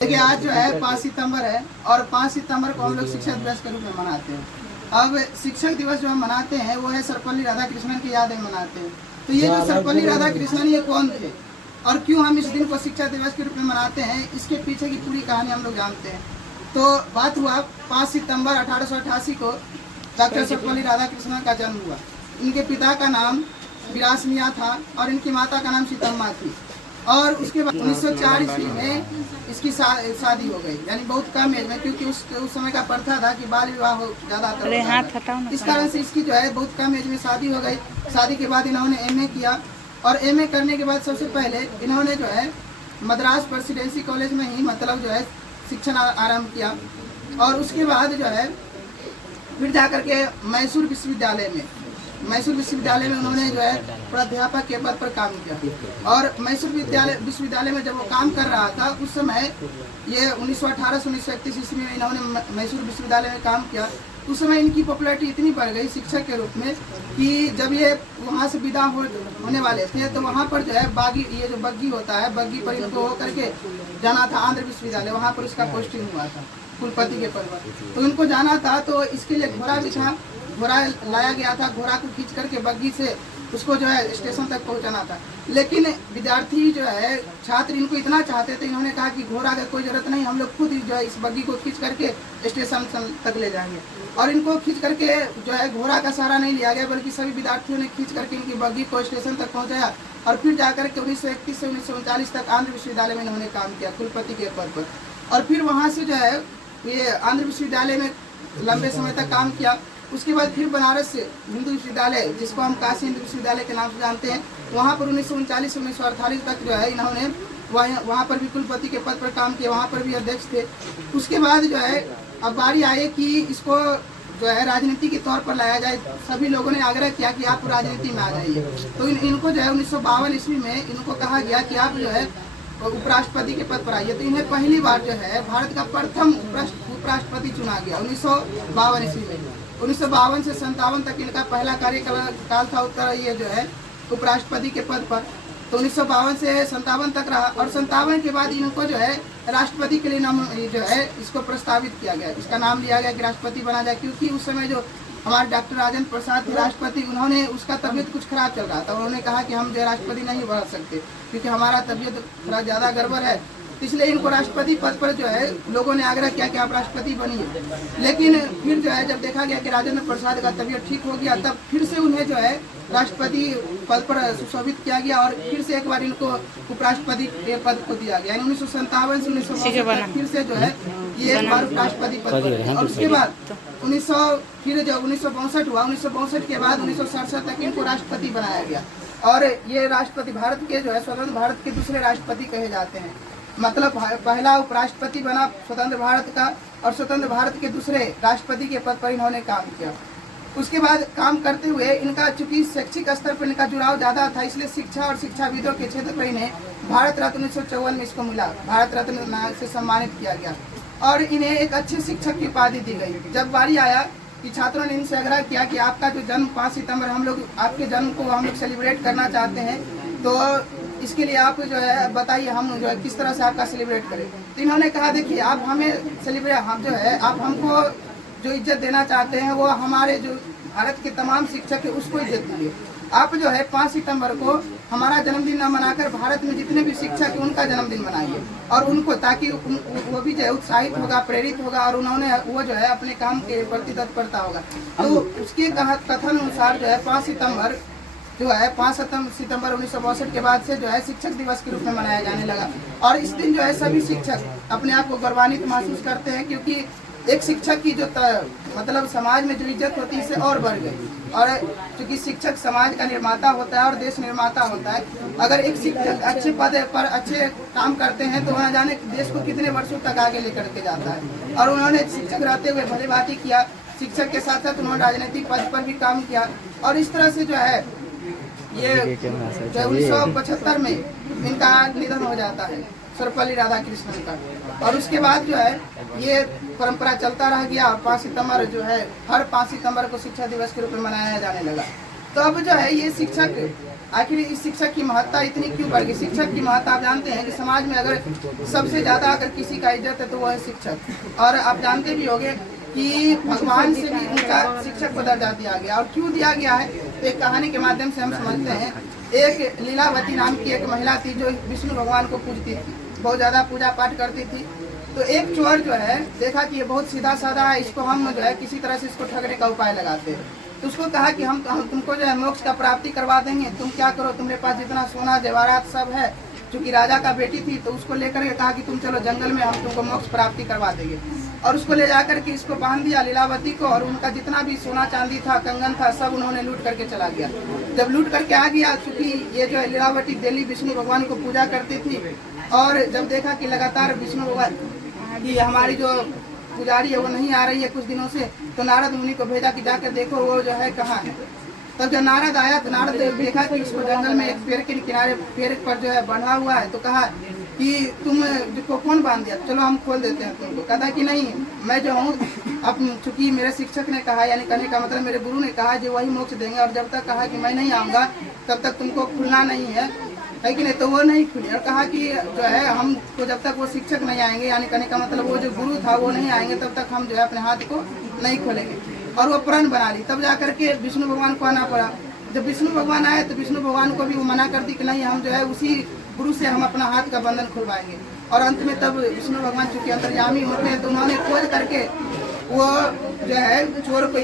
देखिए आज जो है 5 सितंबर है और 5 सितंबर को हम लोग शिक्षक दिवस के रूप में मनाते हैं। अब शिक्षक दिवस जो हम मनाते हैं वो है सर्वपल्ली राधाकृष्णन की याद में मनाते हैं। तो ये जो सर्वपल्ली राधाकृष्णन ये कौन थे और क्यों हम इस दिन को शिक्षक दिवस के रूप में मनाते हैं, इसके पीछे की पूरी कहानी हम लोग जानते हैं। तो बात हुआ 5 सितंबर 1888 को डॉक्टर सर्वपल्ली राधाकृष्णन का जन्म हुआ। इनके पिता का नाम विरास मियाँ था और इनकी माता का नाम सीतम्मा थी। और उसके बाद 1904 ईस्वी में इसकी शादी हो गई, यानी बहुत कम एज में, क्योंकि उस समय का प्रथा था कि बाल विवाह हो ज़्यादातर इस कारण से इसकी जो है बहुत कम एज में शादी हो गई। शादी के बाद इन्होंने एमए किया और एमए करने के बाद सबसे पहले इन्होंने जो है मद्रास प्रेसिडेंसी कॉलेज में ही मतलब जो है शिक्षण आरंभ किया। और उसके बाद जो है फिर जाकर के मैसूर विश्वविद्यालय में उन्होंने जो है प्राध्यापक के पद पर काम किया। और मैसूर विश्वविद्यालय में जब वो काम कर रहा था उस समय ये 1918 से 1931 ईस्वी में इन्होंने मैसूर विश्वविद्यालय में काम किया। उस समय इनकी पॉपुलैरिटी इतनी बढ़ गई शिक्षक के रूप में कि जब ये वहाँ से विदा होने वाले थे तो वहाँ पर जो है ये जो बग्गी होता है, बग्गी पर इनको होकर के जाना था आंध्र विश्वविद्यालय, वहाँ पर इसका पोस्टिंग हुआ था कुलपति के पद पर। तो इनको जाना था तो इसके लिए घोड़ा भी था, घोड़ा लाया गया था। घोड़ा को खींच करके बग्गी से उसको जो है स्टेशन तक पहुंचाना था। लेकिन विद्यार्थी जो है छात्र इनको इतना चाहते थे, इन्होंने कहा कि घोड़ा का कोई जरूरत नहीं, हम लोग खुद जो है इस बग्गी को खींच करके स्टेशन तक ले जाएंगे। और इनको खींच करके जो है घोड़ा का सहारा नहीं लिया गया, बल्कि सभी विद्यार्थियों ने खींच करके इनकी बग्गी को स्टेशन तक पहुँचाया। और फिर जाकर के 1931 से 1939 तक आंध्र विश्वविद्यालय में इन्होंने काम किया कुलपति के पद पर। और फिर वहाँ से जो है ये आंध्र विश्वविद्यालय में लंबे समय तक काम किया। उसके बाद फिर बनारस से हिंदू विश्वविद्यालय, जिसको हम काशी हिंदू विश्वविद्यालय के नाम से जानते हैं, वहाँ पर 1939 से 1948 तक जो है इन्होंने वहाँ पर भी कुलपति के पद पर काम किया, वहाँ पर भी अध्यक्ष थे। उसके बाद जो है अब बारी आई कि इसको जो है राजनीति के तौर पर लाया जाए। सभी लोगों ने आग्रह किया कि आप राजनीति में आ जाइए। तो इनको जो है 1952 ईस्वी में इनको कहा गया कि आप जो है उपराष्ट्रपति के पद पर आइए। तो इन्हें पहली बार जो है भारत का प्रथम उपराष्ट्रपति चुना गया 1952 ईस्वी में। 1952 से 57 तक इनका पहला कार्यकाल था उत्तर ये जो है उपराष्ट्रपति के पद पर। तो 1952 से 57 तक रहा और 57 के बाद इनको जो है राष्ट्रपति के लिए नाम जो है इसको प्रस्तावित किया गया, इसका नाम लिया गया कि राष्ट्रपति बना जाए। क्योंकि उस समय जो हमारे डॉक्टर राजेंद्र प्रसाद थे राष्ट्रपति, उन्होंने उसका तबीयत कुछ खराब चल रहा था। उन्होंने कहा कि हम जो राष्ट्रपति नहीं बन सकते क्योंकि हमारा तबीयत थोड़ा ज़्यादा गड़बड़ है। इसलिए इनको राष्ट्रपति पद पर जो है लोगों ने आग्रह किया कि आप राष्ट्रपति बनिए। लेकिन फिर जो है जब देखा गया कि राजेंद्र प्रसाद का तबीयत ठीक हो गया, तब फिर से उन्हें जो है राष्ट्रपति पद पर सुशोभित किया गया और फिर से एक बार इनको उपराष्ट्रपति के पद को दिया गया। 1957 से 1962 फिर से जो है ये एक बार उपराष्ट्रपति पद पर। और उसके बाद 1962 हुआ, 1962 के बाद 1967 तक इनको राष्ट्रपति बनाया गया। और ये राष्ट्रपति भारत के जो है स्वतंत्र भारत के दूसरे राष्ट्रपति कहे जाते हैं। मतलब पहला उपराष्ट्रपति बना स्वतंत्र भारत का और स्वतंत्र भारत के दूसरे राष्ट्रपति के पद पर इन्होंने काम किया। उसके बाद काम करते हुए इनका चूंकि शैक्षिक स्तर पर इनका जुड़ाव ज़्यादा था, इसलिए शिक्षा और शिक्षाविदों के क्षेत्र पर इन्हें भारत रत्न 1954 में इसको मिला, भारत रत्न से सम्मानित किया गया। और इन्हें एक अच्छे शिक्षक की उपाधि दी गई। जब बारी आया कि छात्रों ने इनसे आग्रह किया कि आपका जो जन्म 5 सितंबर हम लोग आपके जन्म को हम लोग सेलिब्रेट करना चाहते हैं, तो इसके लिए आप जो है बताइए हम जो है किस तरह से आपका सेलिब्रेट करें। तो इन्होंने कहा देखिए आप हमें सेलिब्रेट हम जो है आप हमको जो इज्जत देना चाहते हैं वो हमारे जो भारत के तमाम शिक्षक है उसको इज्जत दीजिए। आप जो है 5 सितंबर को हमारा जन्मदिन न मनाकर भारत में जितने भी शिक्षक हैं उनका जन्मदिन मनाइए और उनको, ताकि वो भी जो है उत्साहित होगा, प्रेरित होगा और उन्होंने वो जो है अपने काम के प्रति तत्परता होगा। तो उसके कथन अनुसार जो है 5 सितंबर जो है 5 सितंबर 1962 के बाद से जो है शिक्षक दिवस के रूप में मनाया जाने लगा। और इस दिन जो है सभी शिक्षक अपने आप को गौरवान्वित महसूस करते हैं, क्योंकि एक शिक्षक की जो मतलब समाज में जो इज्जत होती है इससे और बढ़ गई। और क्योंकि शिक्षक समाज का निर्माता होता है और देश निर्माता होता है। अगर एक शिक्षक अच्छे पद पर अच्छे काम करते हैं तो वहाँ जाने देश को कितने वर्षों तक आगे लेकर के जाता है। और उन्होंने शिक्षक रहते हुए भली भांति किया। शिक्षक के साथ साथ उन्होंने राजनीतिक पद पर भी काम किया। और इस तरह से जो है ये 1975 में इनका निधन हो जाता है सर्वपल्ली राधाकृष्णन का। और उसके बाद जो है ये परंपरा चलता रह गया और 5 सितंबर जो है हर 5 सितंबर को शिक्षा दिवस के रूप में मनाया जाने लगा। तो अब जो है ये शिक्षक, आखिर इस शिक्षक की महत्ता इतनी क्यों बढ़ गई? शिक्षक की महत्ता आप जानते हैं कि समाज में अगर सबसे ज्यादा अगर किसी का इज्जत है तो वह है शिक्षक। और आप जानते भी होंगे कि भगवान से भी ऊंचा शिक्षक को दर्जा दिया गया। और क्यों दिया गया है तो एक कहानी के माध्यम से हम समझते हैं। एक लीलावती नाम की एक महिला थी जो विष्णु भगवान को पूजती थी, बहुत ज्यादा पूजा पाठ करती थी। तो एक चोर जो है देखा कि ये बहुत सीधा साधा है, इसको हम जो है किसी तरह से इसको ठगने का उपाय लगाते हैं। तो उसको कहा कि हम तुमको जो है मोक्ष का प्राप्ति करवा देंगे, तुम क्या करो, तुम्हारे पास जितना सोना जेवरात सब है, चूंकि राजा का बेटी थी तो उसको लेकर के कहा कि तुम चलो जंगल में, हम तुमको मोक्ष प्राप्ति करवा देंगे। और उसको ले जाकर के इसको बांध दिया लीलावती को, और उनका जितना भी सोना चांदी था, कंगन था, सब उन्होंने लूट करके चला गया। जब लूट करके आ गया, चूंकि ये जो है लीलावती डेली विष्णु भगवान को पूजा करती थी, और जब देखा कि लगातार विष्णु भगवान की हमारी जो पुजारी है वो नहीं आ रही है कुछ दिनों से, तो नारद मुनि को भेजा कि जाकर देखो वो जो है कहाँ है। तब जब नारद आया तो नारद देखा कि इसको जंगल में एक पेड़ के किनारे, पेड़ पर जो है बंधा हुआ है। तो कहा कि तुम को कौन बांध दिया, चलो हम खोल देते हैं तुमको। कहता कि नहीं, मैं जो हूँ अब, चूंकि मेरे शिक्षक ने कहा, यानी कहने का मतलब मेरे गुरु ने कहा जो वही मोक्ष देंगे, और जब तक कहा कि मैं नहीं आऊँगा तब तक तुमको खुलना नहीं है कि नहीं। तो वो नहीं खुली, और कहा कि जो है हमको जब तक वो शिक्षक नहीं आएंगे, यानी कहने का मतलब वो जो गुरु था वो नहीं आएंगे, तब तक हम जो है अपने हाथ को नहीं खोलेंगे। और वो प्रण बना ली। तब जाकर के विष्णु भगवान को आना पड़ा। जब विष्णु भगवान आए तो विष्णु भगवान को भी वो मना कर दी कि नहीं, हम जो है उसी गुरु से हम अपना हाथ का बंधन खुलवाएंगे। और अंत में तब विष्णु भगवान चूंकि अंतर्यामी होते हैं तो उन्होंने खोज करके वो जो है चोर को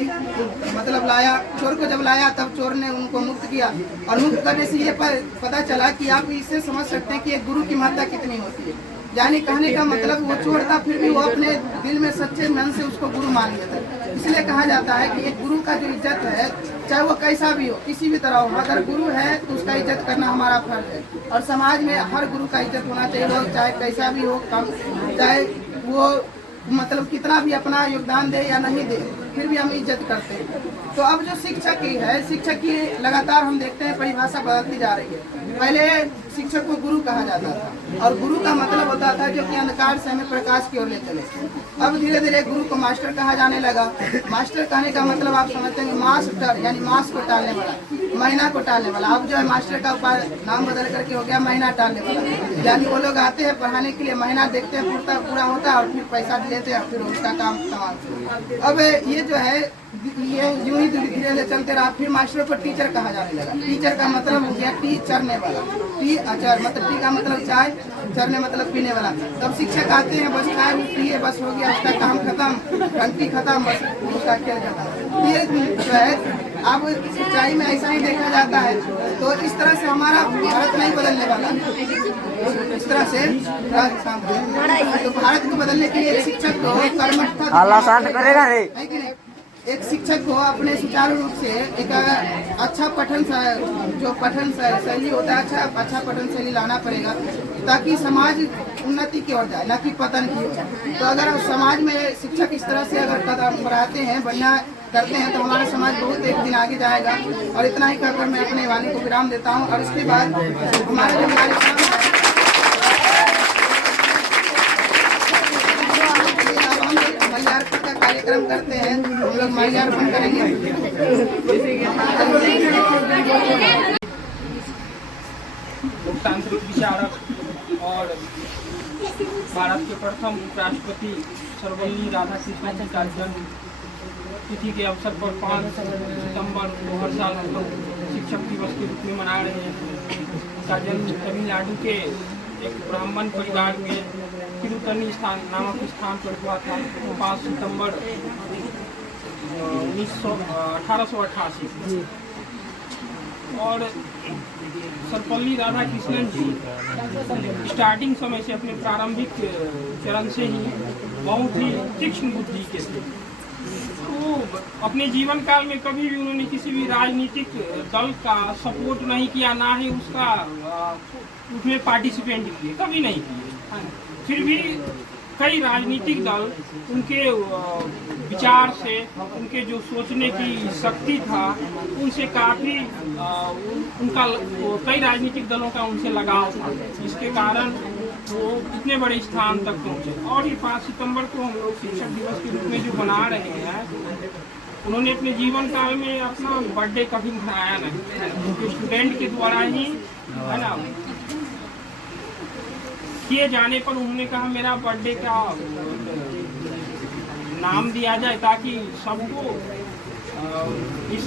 मतलब लाया। चोर को जब लाया तब चोर ने उनको मुक्त किया, और मुक्त करने से ये पता चला कि आप इससे समझ सकते हैं कि एक गुरु की महत्ता कितनी होती है। यानी कहने का मतलब वो चोर था, फिर भी वो अपने दिल में सच्चे मन से उसको गुरु मान लिया था। इसलिए कहा जाता है कि एक गुरु का जो इज्जत है, चाहे वो कैसा भी हो, किसी भी तरह हो, अगर गुरु है तो उसका इज्जत करना हमारा फर्ज है। और समाज में हर गुरु का इज्जत होना चाहिए, वो चाहे कैसा भी हो, चाहे वो मतलब कितना भी अपना योगदान दे या नहीं दे, फिर भी हम इज्जत करते हैं। तो अब जो शिक्षक की है, शिक्षक की लगातार हम देखते हैं परिभाषा बदलती जा रही है। पहले शिक्षक को गुरु कहा जाता था, और गुरु का मतलब होता था जो कि अंधकार से हमें प्रकाश की ओर ले चले। अब धीरे धीरे गुरु को मास्टर कहा जाने लगा। मास्टर कहने का मतलब आप समझते हैं मास्टर, यानी मास को टालने वाला, महीना को टालने वाला। अब जो है मास्टर का नाम बदल करके हो गया महीना टालने वाला। यानी वो लोग आते हैं पढ़ाने के लिए, महीना देखते हैं पूरा होता है और फिर पैसा लेते हैं, फिर उसका काम तमाम। अब ये जो है ये यूं ही धीरे धीरे चलते रहा। फिर मास्टर को टीचर कहा जाने लगा। टीचर का मतलब हो गया टी चरने वाला, टी अचार मतलब टी का मतलब चाय, चरने मतलब पीने वाला। तब शिक्षक आते हैं, बस चाय पिए, बस हो गया उसका काम खत्म, घंटी खत्म, बस उसका खेल खत्म। ये जो है अब सच्चाई में ऐसा ही देखा जाता है। तो इस तरह से हमारा भारत नहीं बदलने वाला। इस तरह से तो भारत को बदलने के लिए शिक्षक को कर्मठ करेगा रे, एक शिक्षक को अपने सुचारू रूप से एक अच्छा पठन जो पठन शैली होता है, अच्छा पठन शैली लाना पड़ेगा, ताकि समाज उन्नति की ओर जाए, न कि पतन की ओर। तो अगर समाज में शिक्षक इस तरह से अगर कदम बढ़ाते हैं, बढ़िया करते हैं, तो हमारा समाज बहुत एक दिन आगे जाएगा। और इतना ही कहकर मैं अपने वाणी को विराम देता हूँ। और इसके बाद हमारे जो कार्यक्रम का कार्यक्रम करते हैं, हम लोग माल्यार्पण करेंगे। लोकतांत्रिक विचारक और भारत के प्रथम उपराष्ट्रपति सर्वपल्ली राधाकृष्णन जी का जन्म तिथि के अवसर पर 5 सितंबर को हर साल हम लोग शिक्षक दिवस के रूप में मना रहे हैं। उनका जन्म तमिलनाडु के एक ब्राह्मण परिवार में तिरुतनी स्थान नामक स्थान पर हुआ था 5 सितंबर 1888। और सर्वपल्ली राधाकृष्णन जी स्टार्टिंग समय से अपने प्रारंभिक चरण से ही बहुत ही तीक्ष्ण बुद्धि के थे। तो अपने जीवन काल में कभी भी उन्होंने किसी भी राजनीतिक दल का सपोर्ट नहीं किया, ना ही उसका उसमें पार्टिसिपेंट किए, कभी नहीं किए। फिर भी कई राजनीतिक दल उनके विचार से, उनके जो सोचने की शक्ति था, उनसे काफ़ी उनका कई राजनीतिक दलों का उनसे लगाव था, जिसके कारण वो इतने बड़े स्थान तक पहुँचे। और ये 5 सितंबर को हम लोग शिक्षक दिवस के रूप में जो मना रहे हैं, उन्होंने अपने जीवन काल में अपना बर्थडे कभी मनाया नहीं, स्टूडेंट के द्वारा ही है ना किए जाने पर उन्होंने कहा मेरा बर्थडे का नाम दिया जाए ताकि सबको इस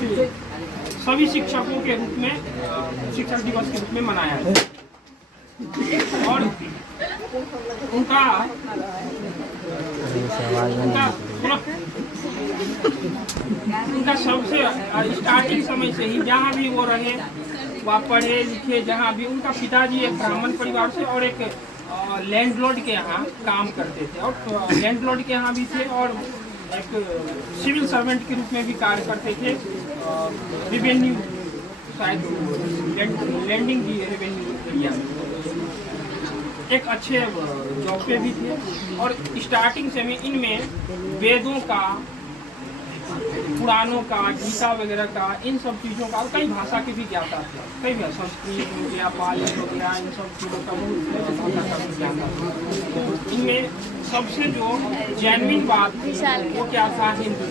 सभी शिक्षकों के रूप में शिक्षक दिवस के रूप में मनाया जाए। और उनका सबसे स्टार्टिंग समय से ही जहाँ भी वो रहे, वह पढ़े लिखे, जहाँ भी उनका पिताजी एक ब्राह्मण परिवार से और एक लैंडलॉर्ड के यहाँ काम करते थे और लैंडलॉर्ड के यहाँ भी थे और एक सिविल सर्वेंट के रूप में भी कार्य करते थे। रेवेन्यू शायद लैंडिंग की रेवेन्यू एरिया में एक अच्छे जॉब पे भी थे और स्टार्टिंग से में इनमें वेदों का, पुराणों का, गीता वगैरह का, इन सब चीज़ों का, कई भाषा के भी ज्ञाता थे, कई भी संस्कृत हो गया, पाली हो गया, इन सब चीज़ों का बहुत भाषा का भी ज्ञाता था। इनमें सबसे जो जेन्युइन बात थी वो क्या था, हिंदू।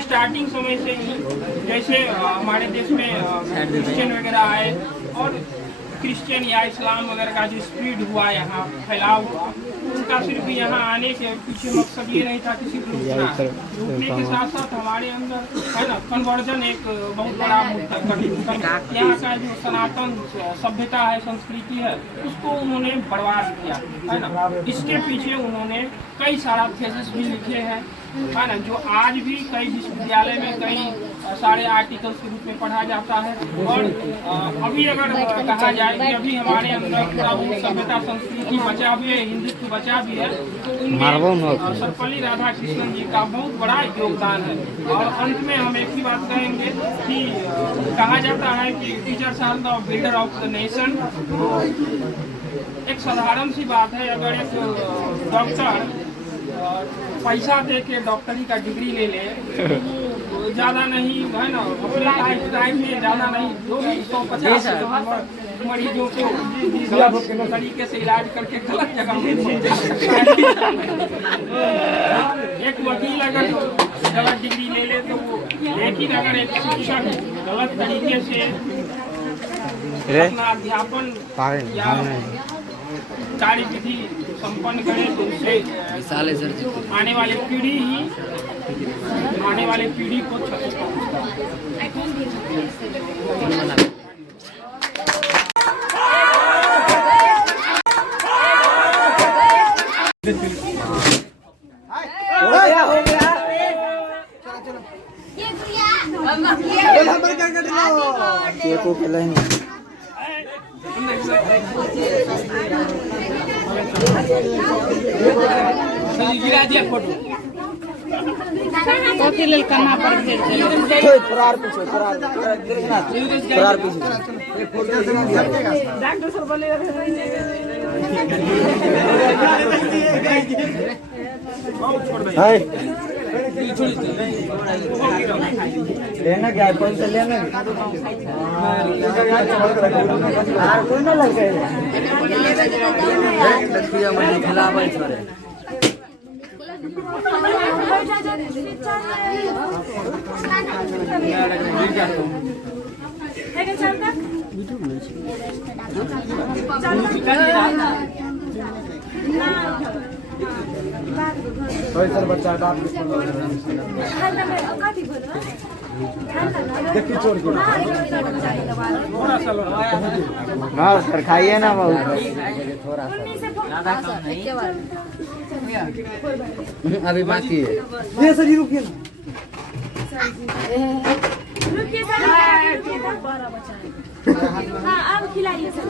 स्टार्टिंग समय से ही जैसे हमारे देश में क्रिश्चियन वगैरह आए और क्रिश्चियन या इस्लाम वगैरह का जो स्प्रेड हुआ, यहाँ फैलाव हुआ, उनका सिर्फ यहाँ आने के पीछे मकसद ये नहीं था किसी को रुकने के साथ साथ हमारे अंदर है ना कन्वर्जन एक बहुत बड़ा यहाँ का जो सनातन सभ्यता है, संस्कृति है, उसको उन्होंने बर्बाद किया है ना। इसके पीछे उन्होंने कई सारा थेसिस भी लिखे हैं है ना, जो आज भी कई विश्वविद्यालय में कई सारे आर्टिकल्स के रूप में पढ़ा जाता है। और अभी अगर कहा जाए कि अभी हमारे अंदर सभ्यता संस्कृति बचा भी है, हिंदुत्व बचा भी है, तो उनमें सर्वपल्ली राधाकृष्णन जी का बहुत बड़ा योगदान है। और अंत में हम एक ही बात कहेंगे कि कहा जाता है कि teachers are the builder of the nation. एक साधारण सी बात है, अगर एक डॉक्टर पैसा दे के डॉक्टरी का डिग्री ले ले, ज़्यादा नहीं है ना, अपने टाइम में ज़्यादा नहीं, 150 मरीजों को तरीके से इलाज करके गलत जगह एक वकील अगर गलत डिग्री ले ले तो वो, लेकिन अगर एक शिक्षक गलत तरीके से अपना अध्यापन या कार्य विधि संपन्न करे तो उससे आने वाले पीढ़ी को क्षति पहुंचता है। गिरा दिया फोटो करना पर डॉक्टर सर बोले लेना क्या पैसा लेना कोई ना लग गए सर बच्चा हाँ सर खाइए ना बहुत थोड़ा सा अभी बाकी है ये सर रुकिए हाँ अब खिलाइए सर।